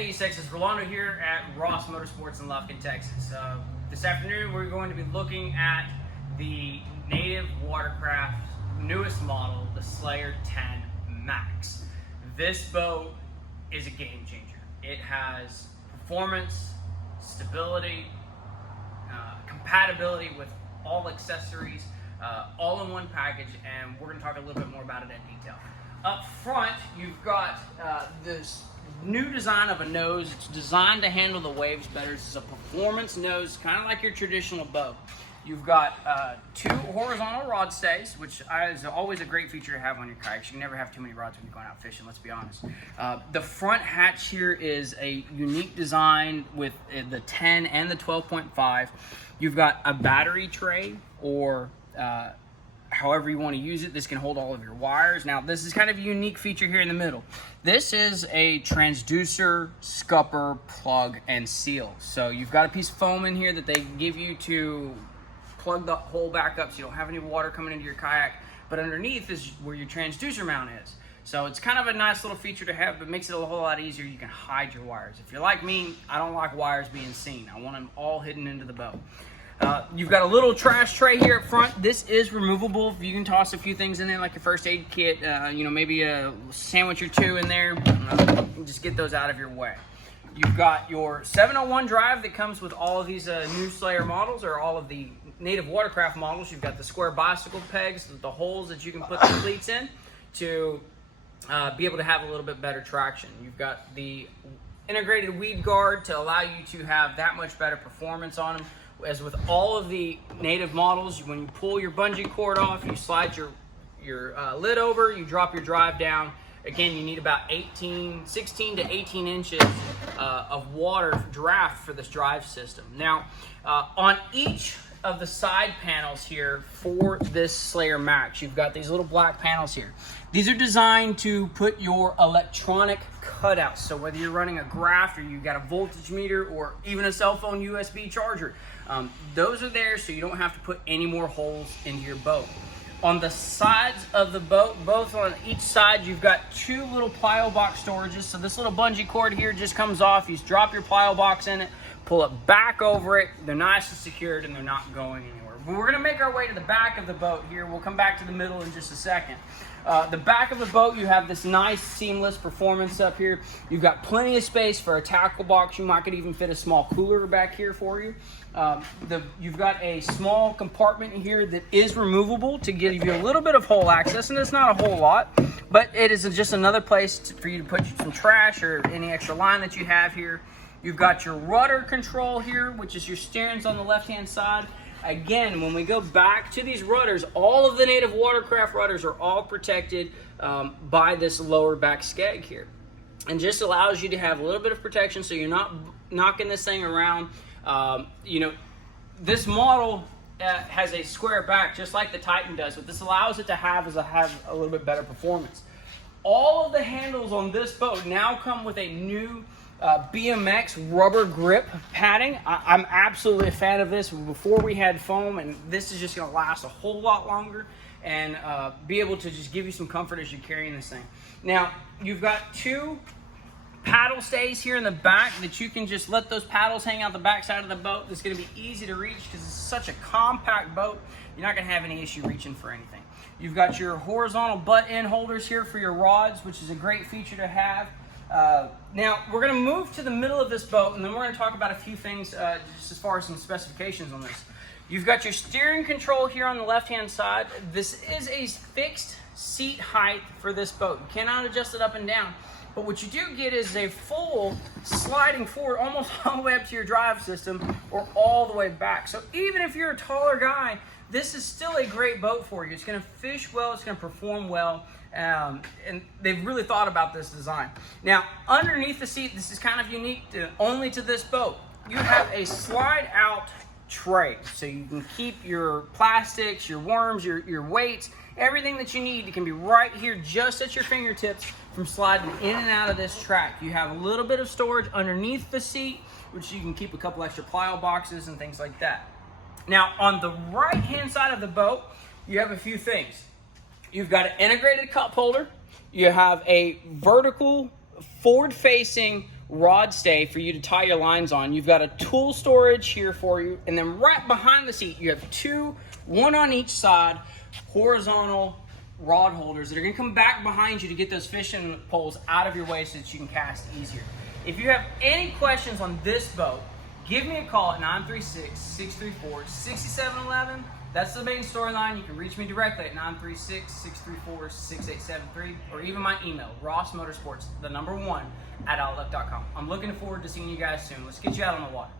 Hey, E6, it's Rolando here at Ross Motorsports in Lufkin, Texas. This afternoon we're going to be looking at the native Watercraft newest model, the Slayer 10 Max. This boat is a game changer. It has performance, stability, compatibility with all accessories, all in one package, and we're going to talk a little bit more about it in detail. Up front, you've got this new design of a nose. It's designed to handle the waves better. This is a performance nose, kind of like your traditional boat. You've got two horizontal rod stays, which is always a great feature to have on your kayaks. You can never have too many rods when you're going out fishing, let's be honest. The front hatch here is a unique design with the 10 and the 12.5. You've got a battery tray, or however you want to use it. This can hold all of your wires. Now, this is kind of a unique feature here in the middle. This is a transducer, scupper, plug, and seal. So you've got a piece of foam in here that they give you to plug the hole back up so you don't have any water coming into your kayak. But underneath is where your transducer mount is. So it's kind of a nice little feature to have, but makes it a whole lot easier. You can hide your wires. If you're like me, I don't like wires being seen. I want them all hidden into the boat. You've got a little trash tray here up front. This is removable. You can toss a few things in there, like your first aid kit, maybe a sandwich or two in there. Just get those out of your way. You've got your 701 drive that comes with all of these new Slayer models, or all of the native Watercraft models. You've got the square bicycle pegs, the holes that you can put the cleats in to be able to have a little bit better traction. You've got the integrated weed guard to allow you to have that much better performance on them. As with all of the native models, when you pull your bungee cord off, you slide your lid over, you drop your drive down. Again, you need about 16 to 18 inches of water draft for this drive system. Now, on each of the side panels here for this Slayer Max, you've got these little black panels here. These are designed to put your electronic cutouts. So whether you're running a graph, or you've got a voltage meter, or even a cell phone USB charger, those are there so you don't have to put any more holes into your boat. On the sides of the boat, both on each side, you've got two little plyo box storages. So this little bungee cord here just comes off. You just drop your plyo box in it, pull it back over it. They're nice and secured, and they're not going anywhere. But we're gonna make our way to the back of the boat here. We'll come back to the middle in just a second. The back of the boat, you have this nice seamless performance up here. You've got plenty of space for a tackle box. You might could even fit a small cooler back here for you. You've got a small compartment here that is removable to give you a little bit of hole access, and it's not a whole lot, but it is just another place for you to put some trash or any extra line that you have here. You've got your rudder control here, which is your steering's on the left-hand side. Again, when we go back to these rudders, all of the native Watercraft rudders are all protected by this lower back skeg here. And just allows you to have a little bit of protection so you're not knocking this thing around. This model has a square back just like the Titan does. What this allows it to have is have a little bit better performance. All of the handles on this boat now come with a new BMX rubber grip padding. I'm absolutely a fan of this. Before we had foam, and this is just going to last a whole lot longer and be able to just give you some comfort as you're carrying this thing. Now, you've got two paddle stays here in the back that you can just let those paddles hang out the back side of the boat. It's going to be easy to reach because it's such a compact boat. You're not going to have any issue reaching for anything. You've got your horizontal butt-end holders here for your rods, which is a great feature to have. Now, we're going to move to the middle of this boat, and then we're going to talk about a few things just as far as some specifications on this. You've got your steering control here on the left-hand side. This is a fixed seat height for this boat. You cannot adjust it up and down. But what you do get is a full sliding forward almost all the way up to your drive system, or all the way back. So even if you're a taller guy, this is still a great boat for you. It's going to fish well, it's going to perform well, and they've really thought about this design. Now, underneath the seat, this is kind of unique only to this boat. You have a slide out tray, so you can keep your plastics, your worms, your weights, everything that you need. It can be right here just at your fingertips from sliding in and out of this track. You have a little bit of storage underneath the seat, which you can keep a couple extra plyo boxes and things like that. Now, on the right-hand side of the boat, you have a few things. You've got an integrated cup holder. You have a vertical, forward-facing rod stay for you to tie your lines on. You've got a tool storage here for you, and then right behind the seat you have two, one on each side, horizontal rod holders that are going to come back behind you to get those fishing poles out of your way so that you can cast easier. If you have any questions on this boat, give me a call at 936-634-6711. That's the main storyline. You can reach me directly at 936-634-6873, or even my email, rossmotorsports1 @outlook.com. I'm looking forward to seeing you guys soon. Let's get you out on the water.